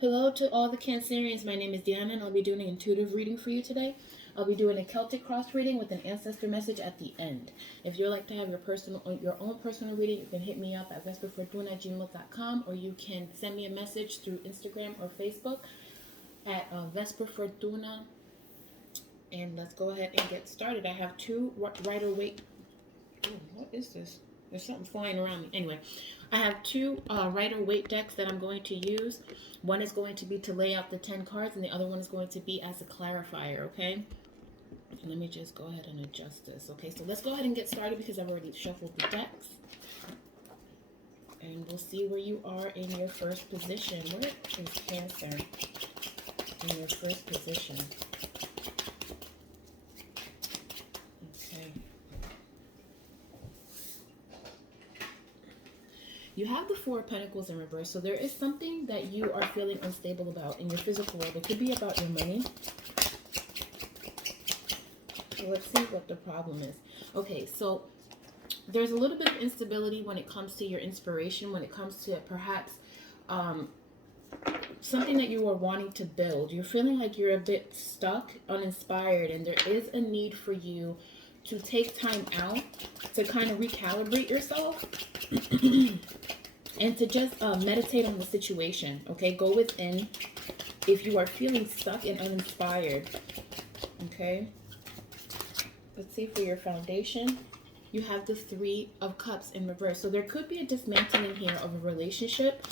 Hello to all the Cancerians. My name is Deanna, and I'll be doing an intuitive reading for you today. I'll be doing a Celtic Cross Reading with an Ancestor message at the end. If you'd like to have your own personal reading, you can hit me up at vesperfortuna@gmail.com, or you can send me a message through Instagram or Facebook at Vesperfortuna. And let's go ahead and get started. I have two Rider-Waite. Oh, what is this? There's something flying around me. Anyway, I have two Rider-Waite decks that I'm going to use. One is going to be to lay out the 10 cards, and the other one is going to be as a clarifier, okay? Let me just go ahead and adjust this. Okay, so let's go ahead and get started because I've already shuffled the decks. And we'll see where you are in your first position. Where is Cancer in your first position? Okay. You have the Four of Pentacles in reverse, so there is something that you are feeling unstable about in your physical world. It could be about your money. So let's see what the problem is. Okay, so there's a little bit of instability when it comes to your inspiration, when it comes to perhaps something that you are wanting to build. You're feeling like you're a bit stuck, uninspired, and there is a need for you to take time out to kind of recalibrate yourself and to just meditate on the situation. Okay, go within if you are feeling stuck and uninspired. Okay, let's see for your foundation. You have the Three of Cups in reverse. So there could be a dismantling here of a relationship.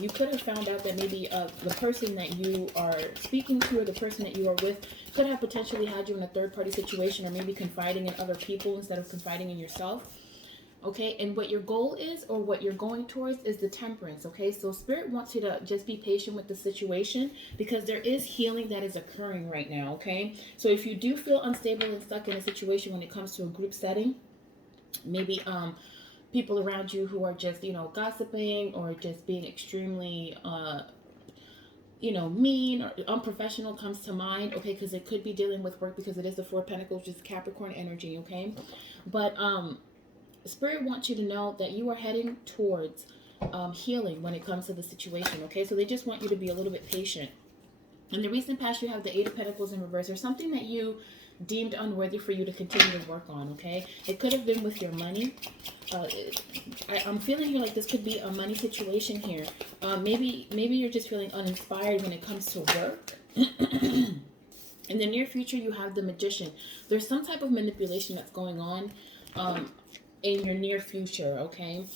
You could have found out that maybe the person that you are speaking to or the person that you are with could have potentially had you in a third-party situation, or maybe confiding in other people instead of confiding in yourself. Okay, and what your goal is, or what you're going towards, is the Temperance. Okay, so Spirit wants you to just be patient with the situation because there is healing that is occurring right now. Okay, so if you do feel unstable and stuck in a situation when it comes to a group setting, maybe people around you who are just, gossiping, or just being extremely mean or unprofessional comes to mind. Okay, because it could be dealing with work, because it is the Four of Pentacles, which is Capricorn energy. Okay, but Spirit wants you to know that you are heading towards healing when it comes to the situation. Okay, so they just want you to be a little bit patient. In the recent past, you have the Eight of Pentacles in reverse, or something that you deemed unworthy for you to continue to work on. Okay, it could have been with your money. I'm feeling here like this could be a money situation here. Maybe you're just feeling uninspired when it comes to work. In the near future, you have the Magician. There's some type of manipulation that's going on in your near future. Okay,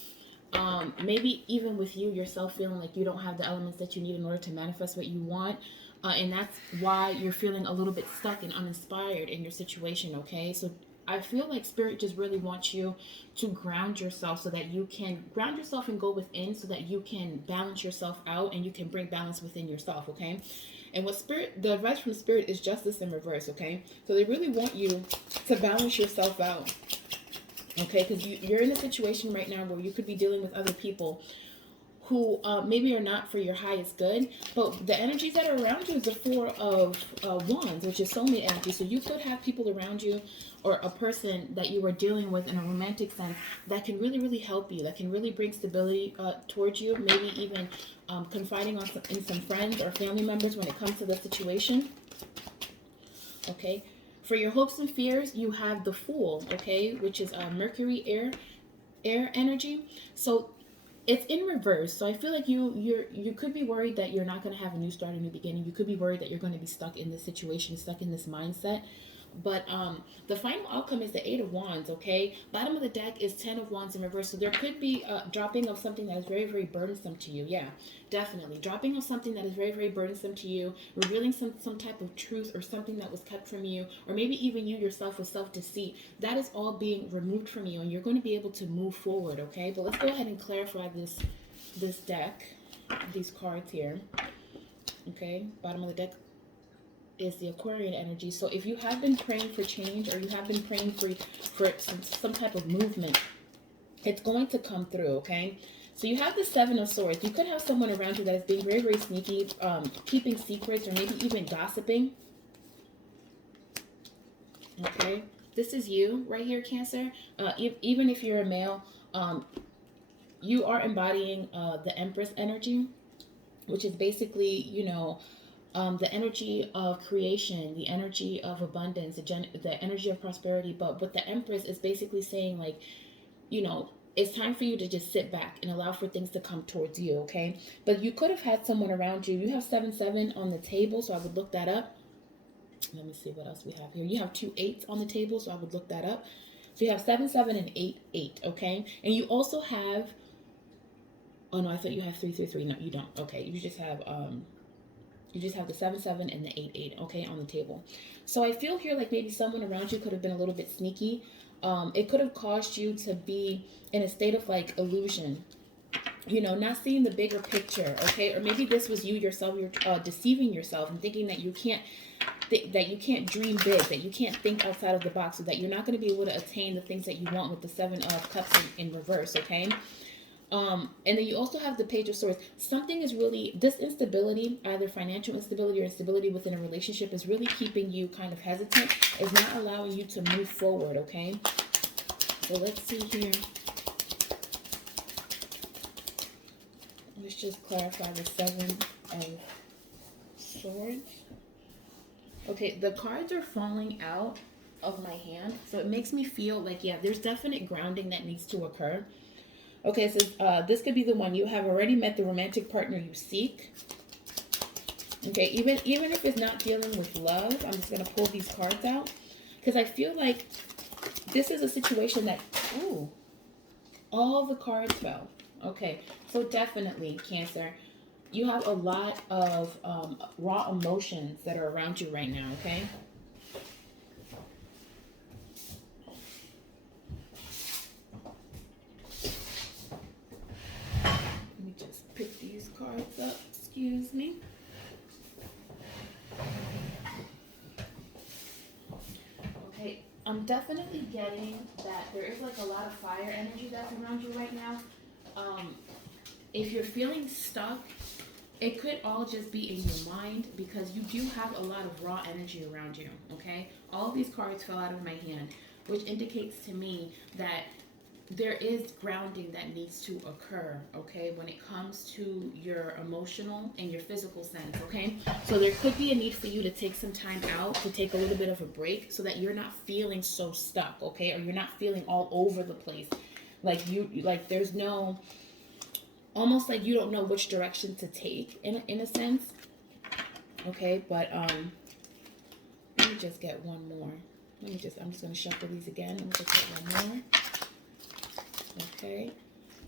maybe even with you yourself feeling like you don't have the elements that you need in order to manifest what you want. And that's why you're feeling a little bit stuck and uninspired in your situation. Okay, so I feel like Spirit just really wants you to ground yourself, so that you can ground yourself and go within, so that you can balance yourself out and you can bring balance within yourself. Okay, and what Spirit, the advice from Spirit is Justice in reverse. Okay, so they really want you to balance yourself out. Okay, because you're in a situation right now where you could be dealing with other people who maybe are not for your highest good, but the energies that are around you is the Four of Wands, which is soulmate energy. So you could have people around you, or a person that you are dealing with in a romantic sense, that can really, really help you, that can really bring stability towards you, maybe even confiding in some friends or family members when it comes to the situation. Okay, for your hopes and fears, you have the Fool, okay, which is Mercury air energy. So it's in reverse. So I feel like you could be worried that you're not going to have a new start, a new beginning. You could be worried that you're going to be stuck in this situation, stuck in this mindset. But the final outcome is the Eight of Wands. Okay, bottom of the deck is 10 of Wands in reverse. So there could be a dropping of something that is very, very burdensome to you. Yeah, definitely dropping of something that is very, very burdensome to you, revealing some type of truth, or something that was kept from you, or maybe even you yourself with self-deceit. That is all being removed from you, and you're going to be able to move forward. Okay, but let's go ahead and clarify this deck, these cards here. Okay, bottom of the deck is the Aquarian energy. So if you have been praying for change, or you have been praying for some type of movement, it's going to come through. Okay, so you have the Seven of Swords. You could have someone around you that is being very, very sneaky, keeping secrets, or maybe even gossiping. Okay, this is you right here, Cancer. Even if you're a male, you are embodying the Empress energy. which is basically, you know, the energy of creation, the energy of abundance, the energy of prosperity. But what the Empress is basically saying, like, you know, it's time for you to just sit back and allow for things to come towards you, okay? But you could have had someone around you. You have 7-7 on the table, so I would look that up. Let me see what else we have here. You have 2 8s on the table, so I would look that up. So you have 7-7 and 8-8, okay? And you also have, oh no, I thought you have 3-3-3. No, you don't. Okay, you just have the 7-7 and the 8-8, okay, on the table. So I feel here like maybe someone around you could have been a little bit sneaky. It could have caused you to be in a state of like illusion, you know, not seeing the bigger picture, okay? Or maybe this was you yourself, you're deceiving yourself and thinking that you can't dream big, that you can't think outside of the box, so that you're not going to be able to attain the things that you want with the 7 of Cups in reverse, okay? And then you also have the Page of Swords. Something is really, this instability, either financial instability or instability within a relationship, is really keeping you kind of hesitant, is not allowing you to move forward, okay? So let's see here. Let's just clarify the 7 of Swords. Okay, the cards are falling out of my hand, so it makes me feel like, yeah, there's definite grounding that needs to occur. Okay, so this could be the one. You have already met the romantic partner you seek. Okay, even if it's not dealing with love, I'm just going to pull these cards out, because I feel like this is a situation that, ooh, all the cards fell. Okay, so definitely, Cancer, you have a lot of raw emotions that are around you right now, okay? Let me just pick these cards up, excuse me. Okay, I'm definitely getting that there is like a lot of fire energy that's around you right now. If you're feeling stuck, it could all just be in your mind, because you do have a lot of raw energy around you, okay? All of these cards fell out of my hand, which indicates to me that there is grounding that needs to occur, okay, when it comes to your emotional and your physical sense, okay? So there could be a need for you to take some time out, to take a little bit of a break, so that you're not feeling so stuck, okay? Or you're not feeling all over the place. Like there's no, almost like you don't know which direction to take in a sense, okay? But let me just get one more. I'm just going to shuffle these again. Let me just get one more. Okay.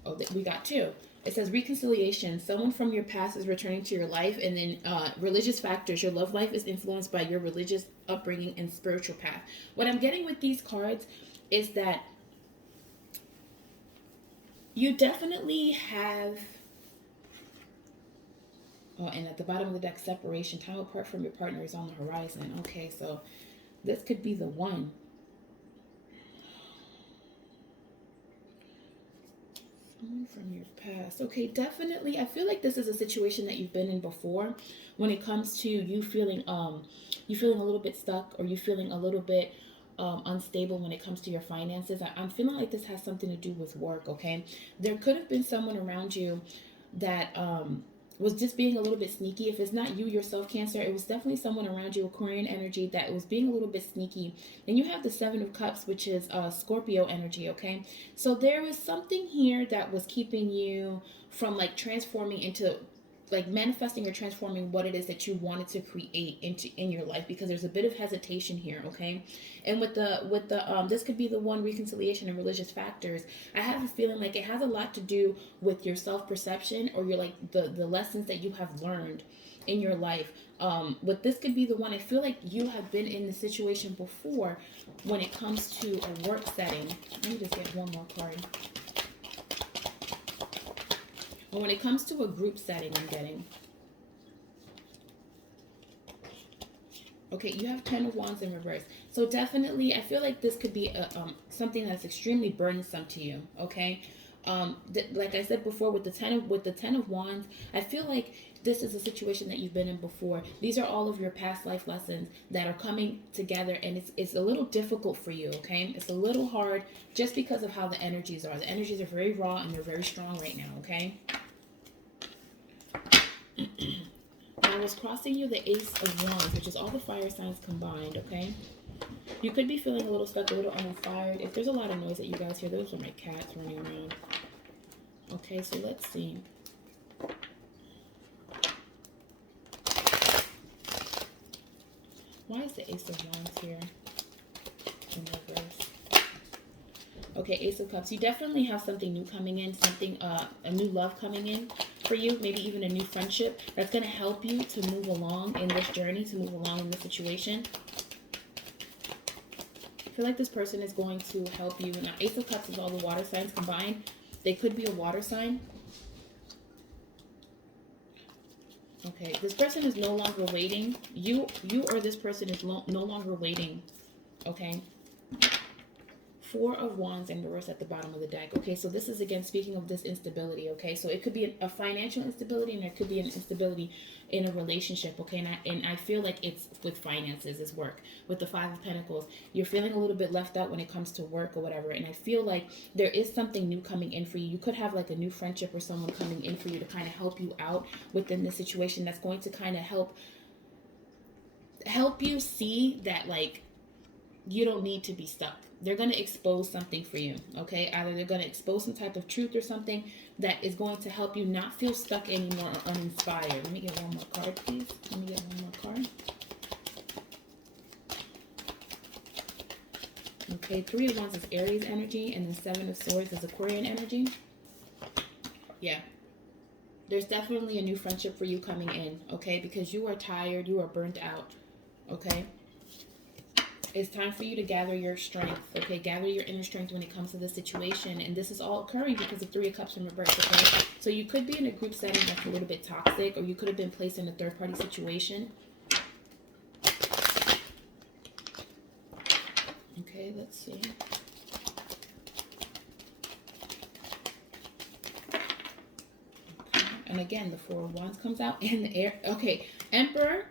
Oh, we got 2. It says reconciliation. Someone from your past is returning to your life. And then religious factors. Your love life is influenced by your religious upbringing and spiritual path. What I'm getting with these cards is that you definitely have, oh, and at the bottom of the deck, separation. Time apart from your partner is on the horizon. Okay, so this could be the one. Someone from your past. Okay, definitely. I feel like this is a situation that you've been in before, when it comes to you feeling a little bit stuck, or you feeling a little bit unstable when it comes to your finances. I'm feeling like this has something to do with work, okay? There could have been someone around you that was just being a little bit sneaky. If it's not you yourself, Cancer, it was definitely someone around you, Aquarian energy, that was being a little bit sneaky. Then you have the 7 of Cups, which is Scorpio energy, okay? So there was something here that was keeping you from like transforming into, like, manifesting or transforming what it is that you wanted to create in your life, because there's a bit of hesitation here, okay? And with the this could be the one, reconciliation and religious factors. I have a feeling like it has a lot to do with your self-perception, or your, like, the lessons that you have learned in your life. But this could be the one. I feel like you have been in the situation before when it comes to a work setting. Let me just get one more card. But when it comes to a group setting, I'm getting. Okay, you have 10 of Wands in reverse. So definitely, I feel like this could be something that's extremely burdensome to you, okay? Like I said before, with the 10 of Wands, I feel like this is a situation that you've been in before. These are all of your past life lessons that are coming together, and it's a little difficult for you, okay? It's a little hard just because of how the energies are. The energies are very raw and they're very strong right now, okay? I was crossing you the Ace of Wands, which is all the fire signs combined, okay? You could be feeling a little stuck, a little uninspired. If there's a lot of noise that you guys hear, those are my cats running around. Okay, so let's see. Why is the Ace of Wands here in reverse? Okay, Ace of Cups. You definitely have something new coming in, something, a new love coming in for you, maybe even a new friendship that's going to help you to move along in this journey, to move along in this situation. I feel like this person is going to help you. Now, Ace of Cups is all the water signs combined. They could be a water sign. Okay, this person is no longer waiting. You or this person is no longer waiting. Okay. Four of Wands and reverse at the bottom of the deck. Okay, so this is, again, speaking of this instability. Okay, so it could be a financial instability, and there could be an instability in a relationship. Okay, and I feel like it's with finances, is work. With the Five of Pentacles, you're feeling a little bit left out when it comes to work or whatever, and I feel like there is something new coming in for you. You could have like a new friendship or someone coming in for you to kind of help you out within this situation, that's going to kind of help you see that, like, you don't need to be stuck. They're going to expose something for you, okay? Either they're going to expose some type of truth or something that is going to help you not feel stuck anymore or uninspired. Let me get one more card, please. Let me get one more card. Okay, Three of Wands is Aries energy, and then Seven of Swords is Aquarian energy. Yeah. There's definitely a new friendship for you coming in, okay? Because you are tired, you are burnt out, okay? It's time for you to gather your strength, okay? Gather your inner strength when it comes to this situation. And this is all occurring because of Three of Cups in reverse, okay? So you could be in a group setting that's a little bit toxic, or you could have been placed in a third-party situation. Okay, let's see. Okay. And again, the Four of Wands comes out, and the air. Okay, Emperor,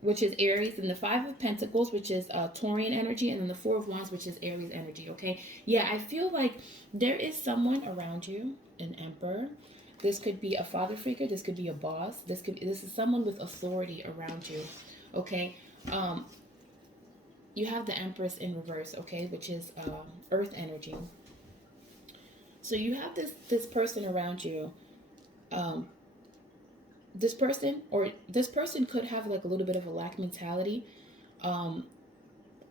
which is Aries, and the Five of Pentacles, which is Taurian energy, and then the Four of Wands, which is Aries energy, okay? Yeah, I feel like there is someone around you, an Emperor. This could be a father figure. This could be a boss. This is someone with authority around you, okay? You have the Empress in reverse, okay, which is Earth energy. So you have this person around you. This person could have like a little bit of a lack mentality. I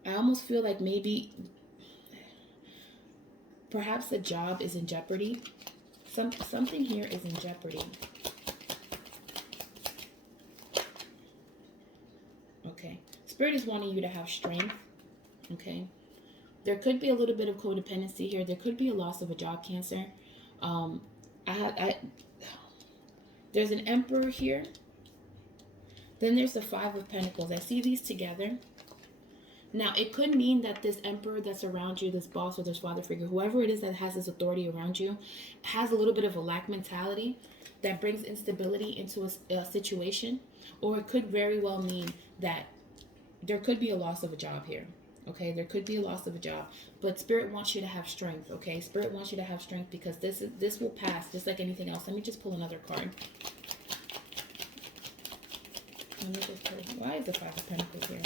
almost feel like maybe perhaps a job is in jeopardy. Something here is in jeopardy. Okay. Spirit is wanting you to have strength. Okay. There could be a little bit of codependency here. There could be a loss of a job, Cancer. There's an Emperor here. Then there's the Five of Pentacles. I see these together. Now, it could mean that this Emperor that's around you, this boss or this father figure, whoever it is that has this authority around you, has a little bit of a lack mentality that brings instability into a situation. Or it could very well mean that there could be a loss of a job here. Okay, there could be a loss of a job, but Spirit wants you to have strength, okay? Spirit wants you to have strength because this will pass just like anything else. Let me just pull another card. Let me just pull. Why is the Five of Pentacles here?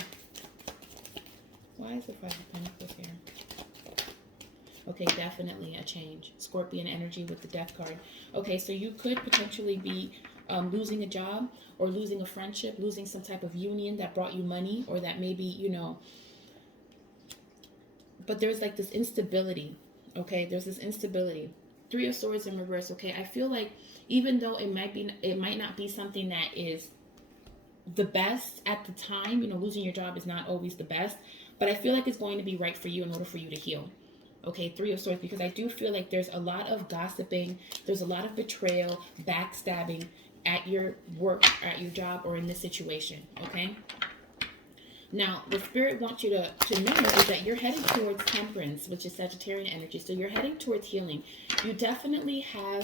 Why is the Five of Pentacles here? Okay, definitely a change. Scorpion energy with the Death card. Okay, so you could potentially be losing a job or losing a friendship, losing some type of union that brought you money, or that maybe, you know, but there's like this instability, okay? There's this instability. Three of Swords in reverse, okay? I feel like even though it might not be something that is the best at the time, you know, losing your job is not always the best, but I feel like it's going to be right for you in order for you to heal. Okay, Three of Swords, because I do feel like there's a lot of gossiping, there's a lot of betrayal, backstabbing at your work, at your job, or in this situation, okay? Now, the Spirit wants you to know is that you're heading towards Temperance, which is Sagittarian energy. So you're heading towards healing. You definitely have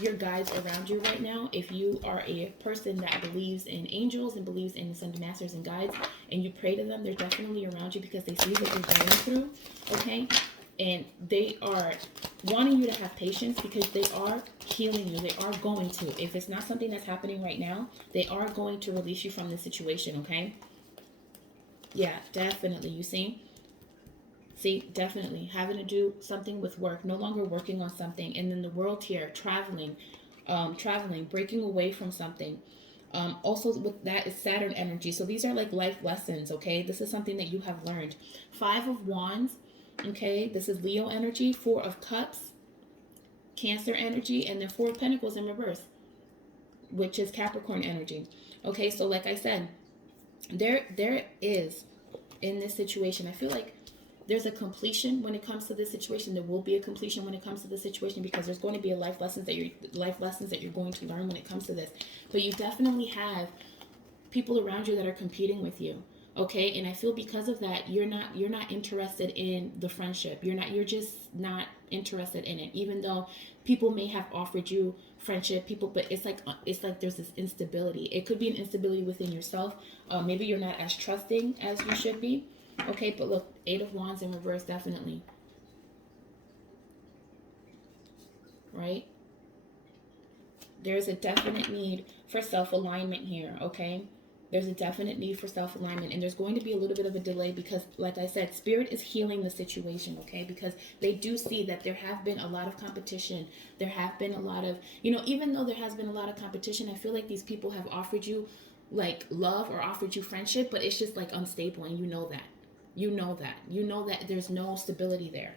your guides around you right now. If you are a person that believes in angels and believes in Ascended Masters and guides, and you pray to them, they're definitely around you because they see what you're going through, okay? And they are wanting you to have patience because they are healing you. They are going to. If it's not something that's happening right now, they are going to release you from this situation, okay? Yeah, definitely. You see? See, definitely. Having to do something with work, no longer working on something. And then the world here, traveling, breaking away from something. Also, with that is Saturn energy. So these are like life lessons, okay? This is something that you have learned. Five of Wands, okay? This is Leo energy. Four of Cups, Cancer energy. And then Four of Pentacles in reverse, which is Capricorn energy. Okay, so like I said, there is, in this situation, I feel like there's a completion when it comes to this situation. There will be a completion when it comes to this situation because there's going to be a life lessons that you're going to learn when it comes to this. But you definitely have people around you that are competing with you. Okay, and I feel because of that, you're not interested in the friendship. You're just not interested in it. Even though people may have offered you friendship, but it's like there's this instability. It could be an instability within yourself. Maybe you're not as trusting as you should be. Okay, but look, Eight of Wands in reverse, definitely. Right? There's a definite need for self-alignment here, okay? There's a definite need for self-alignment, and there's going to be a little bit of a delay because, like I said, Spirit is healing the situation, okay? Because they do see that there have been a lot of competition. There have been a lot of, even though there has been a lot of competition, I feel like these people have offered you, like, love or offered you friendship, but it's just, like, unstable, and you know that. You know that there's no stability there,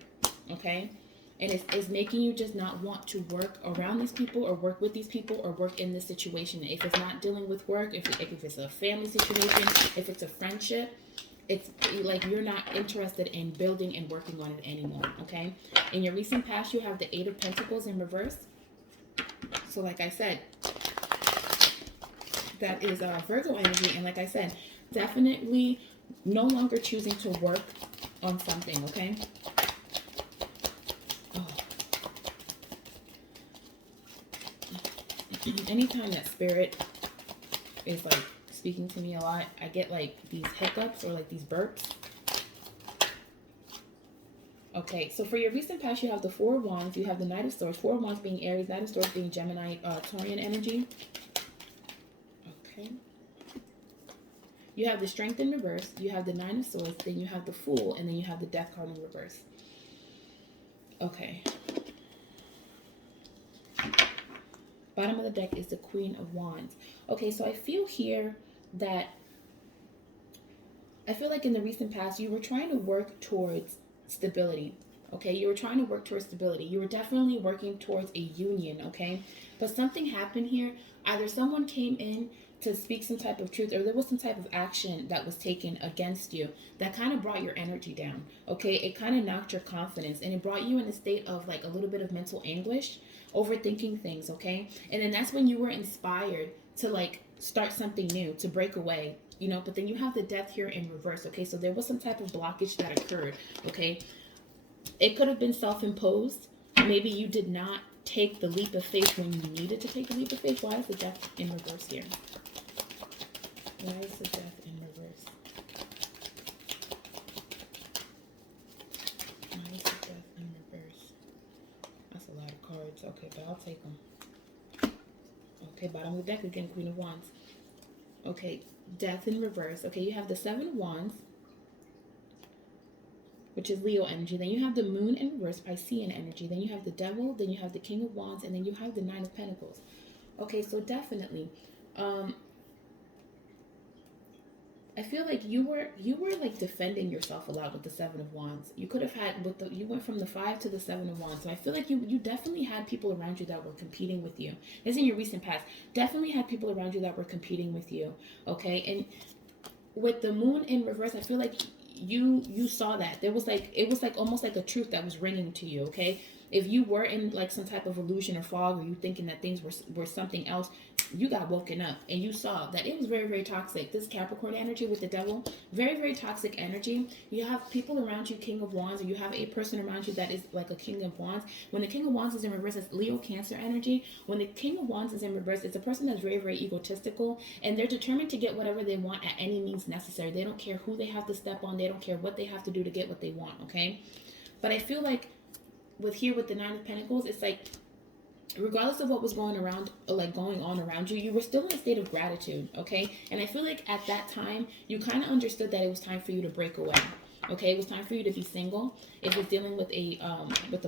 okay? And it's making you just not want to work around these people or work with these people or work in this situation. If it's not dealing with work, if it's a family situation, if it's a friendship, it's like you're not interested in building and working on it anymore, okay? In your recent past, you have the Eight of Pentacles in reverse. So like I said, that is Virgo energy. And like I said, definitely no longer choosing to work on something, okay? Oh. Anytime that Spirit is like speaking to me a lot, I get like these hiccups or like these burps. Okay, so for your recent past, you have the Four of Wands, you have the Knight of Swords, Four of Wands being Aries, Knight of Swords being Gemini, Taurian energy. Okay. You have the Strength in reverse, you have the Nine of Swords, then you have the Fool, and then you have the Death card in reverse. Okay. Bottom of the deck is the Queen of Wands. Okay, so I feel here that like in the recent past, you were trying to work towards stability. Okay, you were trying to work towards stability. You were definitely working towards a union, okay? But something happened here. Either someone came in to speak some type of truth, or there was some type of action that was taken against you that kind of brought your energy down, okay? It kind of knocked your confidence, and it brought you in a state of like a little bit of mental anguish, overthinking things, okay? And then that's when you were inspired to like start something new, to break away, but then you have the Death here in reverse, okay? So there was some type of blockage that occurred, okay? It could have been self-imposed. Maybe you did not take the leap of faith when you needed to take the leap of faith. Why is the Death in reverse here? Why is the Death in reverse? Why is the Death in reverse? That's a lot of cards. Okay, but I'll take them. Okay, bottom of the deck again, Queen of Wands. Okay, Death in reverse. Okay, you have the Seven of Wands, which is Leo energy. Then you have the Moon in reverse, Piscean energy. Then you have the Devil. Then you have the King of Wands. And then you have the Nine of Pentacles. Okay, so definitely. I feel like you were like defending yourself a lot with the Seven of Wands. You could have had you went from the Five to the Seven of Wands. So I feel like you definitely had people around you that were competing with you. This is in your recent past. Definitely had people around you that were competing with you. Okay, and with the Moon in reverse, I feel like you saw that it was like almost like a truth that was ringing to you. Okay, if you were in like some type of illusion or fog, or you thinking that things were something else, you got woken up and you saw that it was very, very toxic. This Capricorn energy with the Devil, very, very toxic energy. You have people around you, King of Wands, or you have a person around you that is like a King of Wands. When the King of Wands is in reverse, it's Leo Cancer energy. When the King of Wands is in reverse, it's a person that's very, very egotistical, and they're determined to get whatever they want at any means necessary. They don't care who they have to step on. They don't care what they have to do to get what they want, okay? But I feel like with the Nine of Pentacles, it's like, regardless of what was going on around you, you were still in a state of gratitude, okay? And I feel like at that time, you kind of understood that it was time for you to break away, okay? It was time for you to be single. If it's dealing with a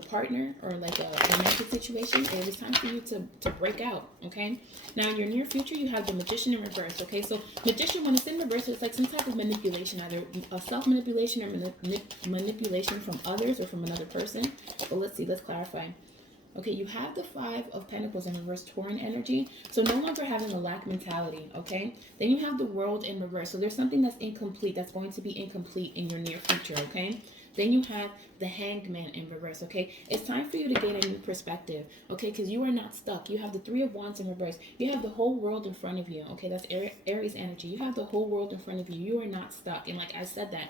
partner or like a romantic situation, it was time for you to break out, okay? Now, in your near future, you have the Magician in reverse, okay? So, Magician, when it's in reverse, it's like some type of manipulation, either a self-manipulation or manipulation from others or from another person. But let's see, let's clarify. Okay, you have the Five of Pentacles in reverse, Taurean energy. So no longer having a lack mentality, okay? Then you have the World in reverse. So there's something that's incomplete, that's going to be incomplete in your near future, okay? Then you have the Hanged Man in reverse, okay? It's time for you to gain a new perspective, okay? Because you are not stuck. You have the Three of Wands in reverse. You have the whole world in front of you, okay? That's Aries energy. You have the whole world in front of you. You are not stuck. And like I said that,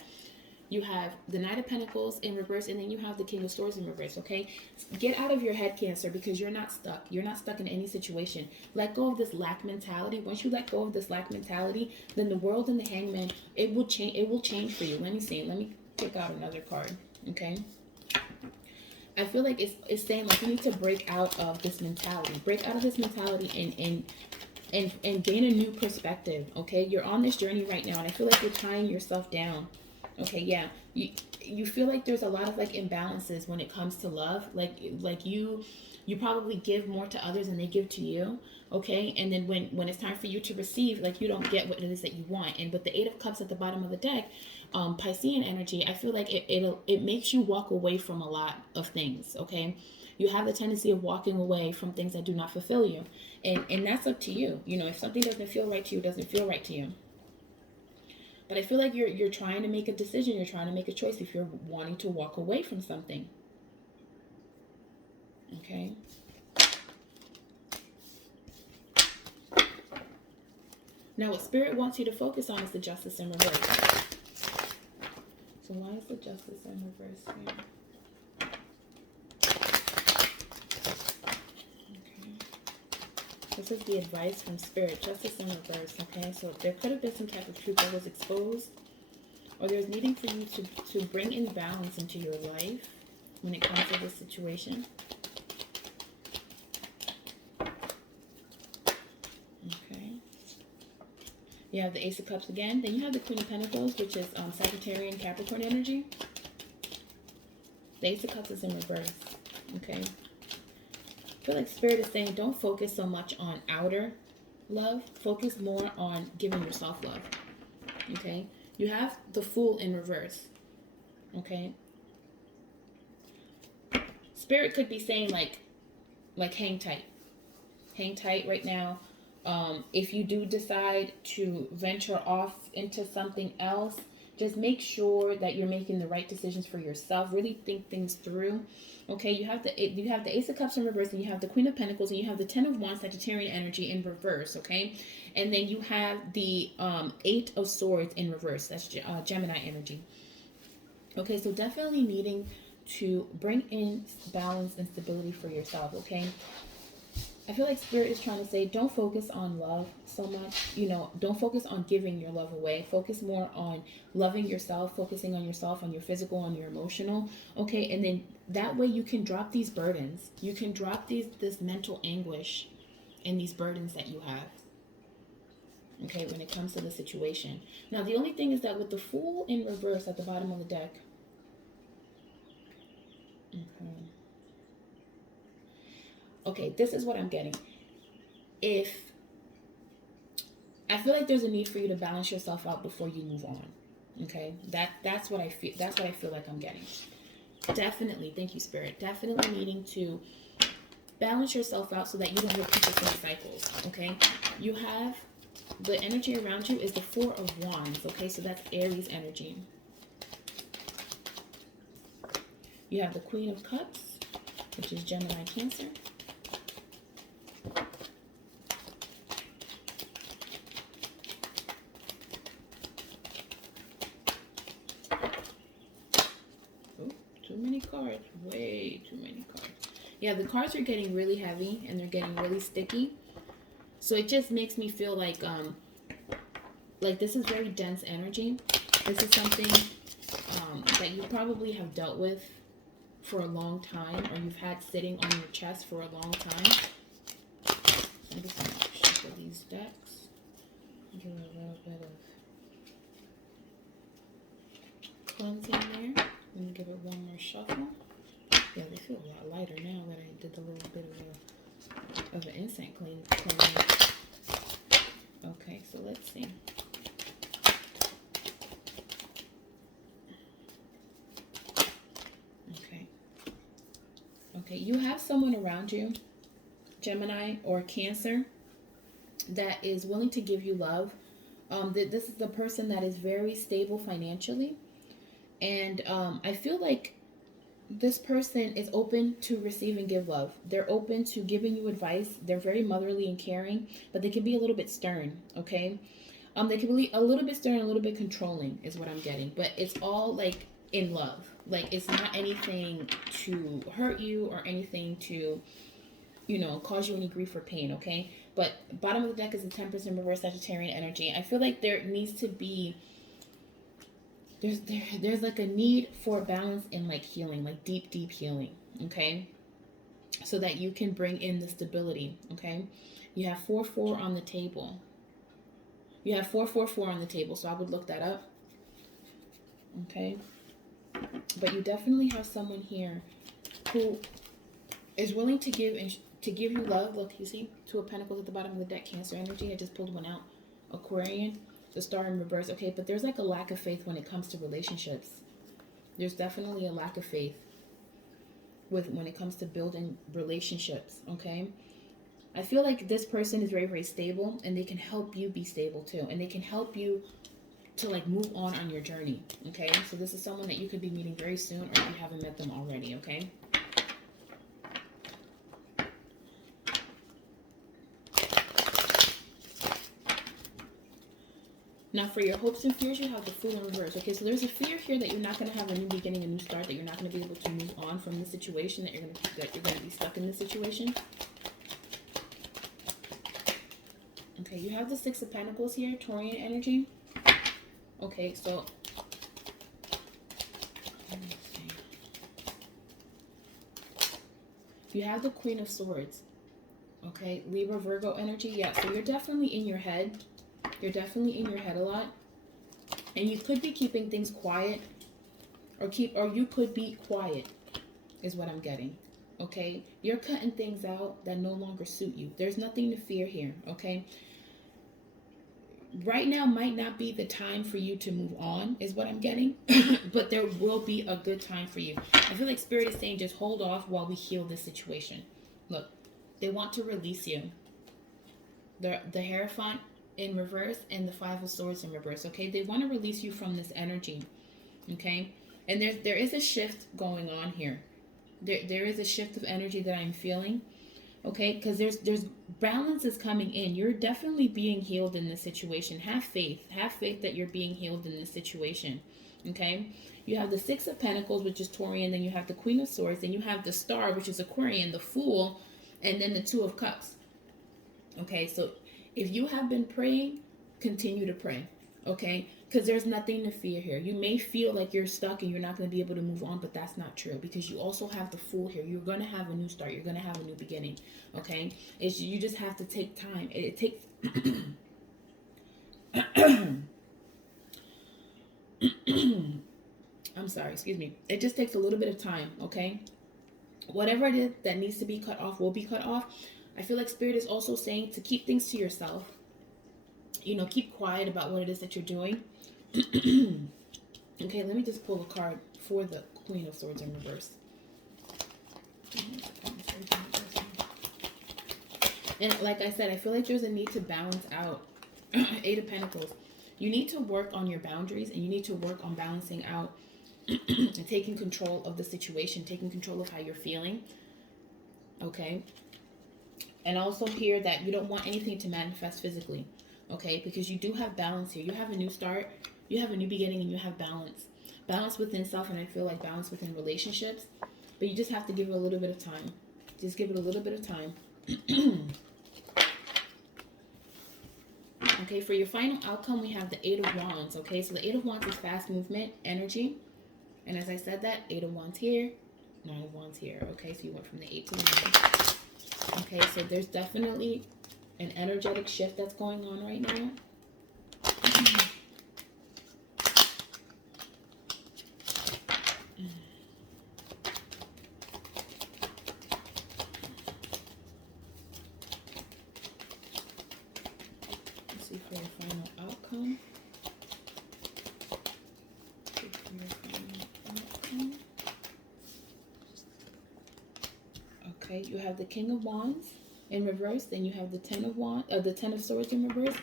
you have the Knight of Pentacles in reverse, and then you have the King of Swords in reverse, okay? Get out of your head, Cancer, because you're not stuck. You're not stuck in any situation. Let go of this lack mentality. Once you let go of this lack mentality, then the World and the Hangman, it will change for you. Let me see. Let me pick out another card, okay? I feel like it's saying, like, you need to break out of this mentality. Break out of this mentality and gain a new perspective, okay? You're on this journey right now, and I feel like you're tying yourself down. Okay, yeah. You feel like there's a lot of like imbalances when it comes to love. Like you probably give more to others than they give to you. Okay, and then when it's time for you to receive, like you don't get what it is that you want. And with the Eight of Cups at the bottom of the deck, Piscean energy, I feel like it makes you walk away from a lot of things. Okay, you have the tendency of walking away from things that do not fulfill you, and that's up to you. You know, if something doesn't feel right to you, it doesn't feel right to you. But I feel like you're trying to make a decision. You're trying to make a choice if you're wanting to walk away from something. Okay. Now, what Spirit wants you to focus on is the Justice in reverse. So why is the Justice in reverse here? This is the advice from Spirit. Justice in reverse, okay? So there could have been some type of truth that was exposed, or there's needing for you to bring in balance into your life when it comes to this situation. Okay. You have the Ace of Cups again. Then you have the Queen of Pentacles, which is Sagittarian Capricorn energy. The Ace of Cups is in reverse, okay? I feel like Spirit is saying don't focus so much on outer love. Focus more on giving yourself love. Okay? You have the Fool in reverse. Okay? Spirit could be saying like hang tight. Hang tight right now. If you do decide to venture off into something else, just make sure that you're making the right decisions for yourself. Really think things through. Okay, you have the Ace of Cups in reverse, and you have the Queen of Pentacles, and you have the Ten of Wands, Sagittarian energy in reverse. Okay, and then you have the Eight of Swords in reverse. That's Gemini energy. Okay, so definitely needing to bring in balance and stability for yourself. Okay. I feel like Spirit is trying to say, don't focus on love so much. You know, don't focus on giving your love away. Focus more on loving yourself, focusing on yourself, on your physical, on your emotional. Okay, and then that way you can drop these burdens. You can drop this mental anguish and these burdens that you have. Okay, when it comes to the situation. Now, the only thing is that with the Fool in reverse at the bottom of the deck. Okay, this is what I'm getting. If I feel like there's a need for you to balance yourself out before you move on. Okay, that's what I feel. That's what I feel like I'm getting. Definitely, thank you, Spirit. Definitely needing to balance yourself out so that you don't repeat the same cycles. Okay, you have the energy around you is the Four of Wands. Okay, so that's Aries energy. You have the Queen of Cups, which is Gemini, Cancer. Too many cards. Way too many cards. Yeah, the cards are getting really heavy and they're getting really sticky. So it just makes me feel like this is very dense energy. This is something that you probably have dealt with for a long time, or you've had sitting on your chest for a long time. So I'm just going to shuffle these decks. Give it a little bit of cleansing there. And give it one more shuffle. Yeah, they feel a lot lighter now that I did a little bit of an incense cleansing. Okay, so let's see. Okay, you have someone around you, Gemini or Cancer, that is willing to give you love. This is the person that is very stable financially. And I feel like this person is open to receive and give love. They're open to giving you advice. They're very motherly and caring, but they can be a little bit stern, okay? They can be a little bit stern, a little bit controlling is what I'm getting. But it's all like in love. Like, it's not anything to hurt you or anything to, you know, cause you any grief or pain, okay? But bottom of the deck is the Temperance and reverse Sagittarian energy. I feel like there needs to be, there's like a need for balance and like healing, like deep healing, okay? So that you can bring in the stability, okay? You have 4-4 on the table. You have 4-4-4 on the table, so I would look that up, okay? But you definitely have someone here who is willing to give and to give you love. Look, you see 2 of Pentacles at the bottom of the deck, Cancer energy. I just pulled one out. Aquarian, the Star in reverse. Okay, but there's like a lack of faith when it comes to relationships. There's definitely a lack of faith when it comes to building relationships, okay? I feel like this person is very, very stable, and they can help you be stable too. And they can help you to like move on your journey, okay? So this is someone that you could be meeting very soon, or if you haven't met them already, okay? Now for your hopes and fears, you have the Fool in reverse, okay? So there's a fear here that you're not going to have a new beginning, a new start, that you're not going to be able to move on from the situation, that you're going to be stuck in this situation. Okay, you have the 6 of Pentacles here, Taurian energy. Okay, so let me see. You have the Queen of Swords. Okay, Libra, Virgo energy. Yeah, so you're definitely in your head. You're definitely in your head a lot. And you could be keeping things quiet, or you could be quiet is what I'm getting. Okay? You're cutting things out that no longer suit you. There's nothing to fear here, okay? Right now might not be the time for you to move on is what I'm getting, but there will be a good time for you. I feel like Spirit is saying just hold off while we heal this situation. Look, they want to release you. The Hierophant in reverse and the 5 of Swords in reverse, okay? They want to release you from this energy, okay? And there is a shift going on here. There is a shift of energy that I'm feeling. Okay, because there's balance is coming in. You're definitely being healed in this situation. Have faith that you're being healed in this situation. Okay, you have the 6 of Pentacles, which is Taurian, then you have the Queen of Swords, then you have the Star, which is Aquarian, the Fool, and then the 2 of Cups. Okay, so if you have been praying, continue to pray. Okay, because there's nothing to fear here. You may feel like you're stuck and you're not going to be able to move on, but that's not true, because you also have the Fool here. You're going to have a new start. You're going to have a new beginning. Okay, you just have to take time. It takes I'm sorry, excuse me. It just takes a little bit of time. Okay, whatever it is that needs to be cut off will be cut off. I feel like Spirit is also saying to keep things to yourself. You know, keep quiet about what it is that you're doing. Okay, let me just pull a card for the Queen of Swords in reverse. And like I said, I feel like there's a need to balance out. 8 of Pentacles. You need to work on your boundaries, and you need to work on balancing out and taking control of the situation, taking control of how you're feeling. Okay. And also here that you don't want anything to manifest physically. Okay, because you do have balance here. You have a new start, you have a new beginning, and you have balance. Balance within self, and I feel like balance within relationships. But you just have to give it a little bit of time. Just give it a little bit of time. Okay, for your final outcome, we have the 8 of Wands. Okay, so the 8 of Wands is fast movement, energy. And as I said that, 8 of Wands here, Nine of Wands here. Okay, so you went from the 8 to the 9. Okay, so there's definitely an energetic shift that's going on right now. Let's see for your final outcome. Okay, you have the King of Wands in reverse, then you have the Ten of Swords in reverse,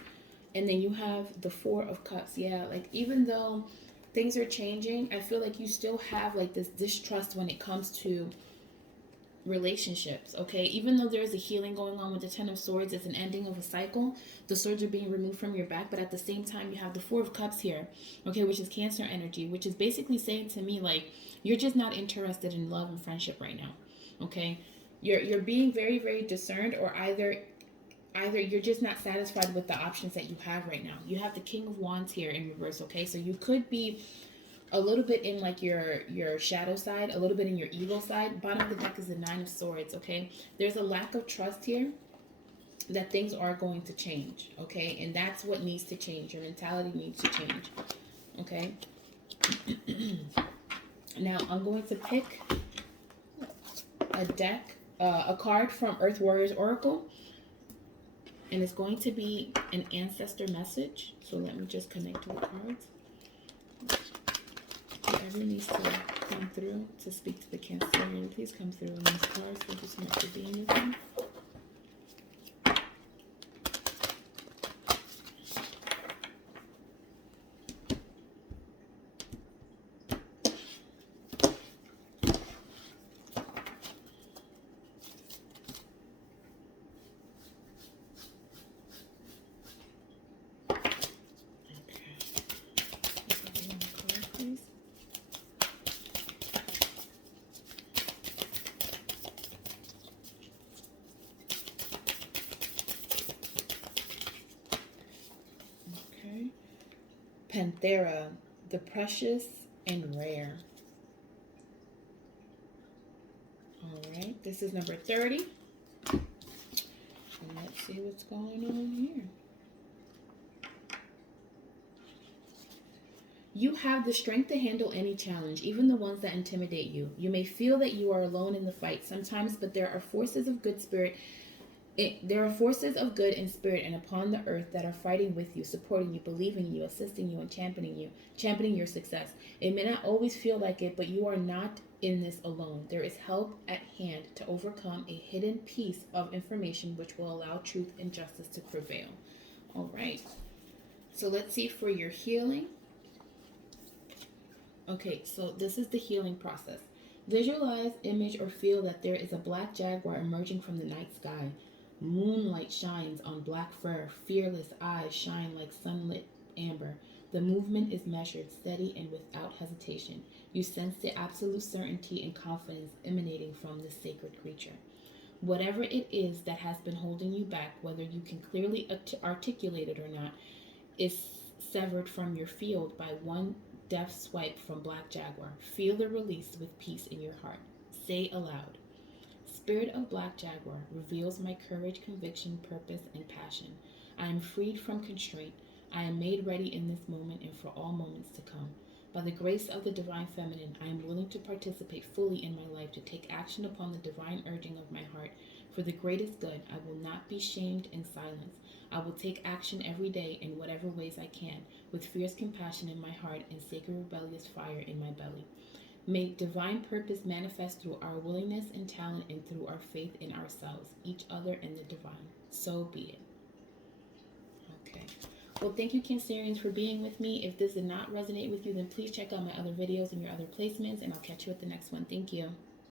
and then you have the Four of Cups. Yeah, like even though things are changing, I feel like you still have like this distrust when it comes to relationships. Okay, even though there's a healing going on with the Ten of Swords, it's an ending of a cycle. The swords are being removed from your back, but at the same time you have the Four of Cups here, okay, which is Cancer energy, which is basically saying to me like you're just not interested in love and friendship right now. Okay, you're being very, very discerned, or either you're just not satisfied with the options that you have right now. You have the King of Wands here in reverse. Okay, so you could be a little bit in like your shadow side, a little bit in your evil side. Bottom of the deck is the Nine of Swords. Okay, there's a lack of trust here that things are going to change. Okay, and that's what needs to change. Your mentality needs to change. Okay. Now I'm going to pick a card from Earth Warriors Oracle, and it's going to be an ancestor message. So let me just connect to the cards. Whoever needs to come through to speak to the Cancerian, please come through on these cards. Thank you so much for being with me. Panthera, the precious and rare. All right, this is number 30. And let's see what's going on here. You have the strength to handle any challenge, even the ones that intimidate you. You may feel that you are alone in the fight sometimes, but there are forces of good spirit. There are forces of good in spirit and upon the earth that are fighting with you, supporting you, believing in you, assisting you, and championing your success. It may not always feel like it, but you are not in this alone. There is help at hand to overcome a hidden piece of information which will allow truth and justice to prevail. All right. So let's see for your healing. Okay, so this is the healing process. Visualize, image, or feel that there is a black jaguar emerging from the night sky. Moonlight shines on black fur. Fearless eyes shine like sunlit amber. The movement is measured, steady, and without hesitation. You sense the absolute certainty and confidence emanating from this sacred creature. Whatever it is that has been holding you back, whether you can clearly articulate it or not, is severed from your field by one deft swipe from Black Jaguar. Feel the release with peace in your heart. Say aloud, Spirit of Black Jaguar reveals my courage, conviction, purpose, and passion. I am freed from constraint. I am made ready in this moment and for all moments to come. By the grace of the Divine Feminine, I am willing to participate fully in my life, to take action upon the divine urging of my heart. For the greatest good, I will not be shamed in silence. I will take action every day in whatever ways I can, with fierce compassion in my heart and sacred rebellious fire in my belly. May divine purpose manifest through our willingness and talent and through our faith in ourselves, each other, and the divine. So be it. Okay. Well, thank you, Cancerians, for being with me. If this did not resonate with you, then please check out my other videos and your other placements, and I'll catch you at the next one. Thank you.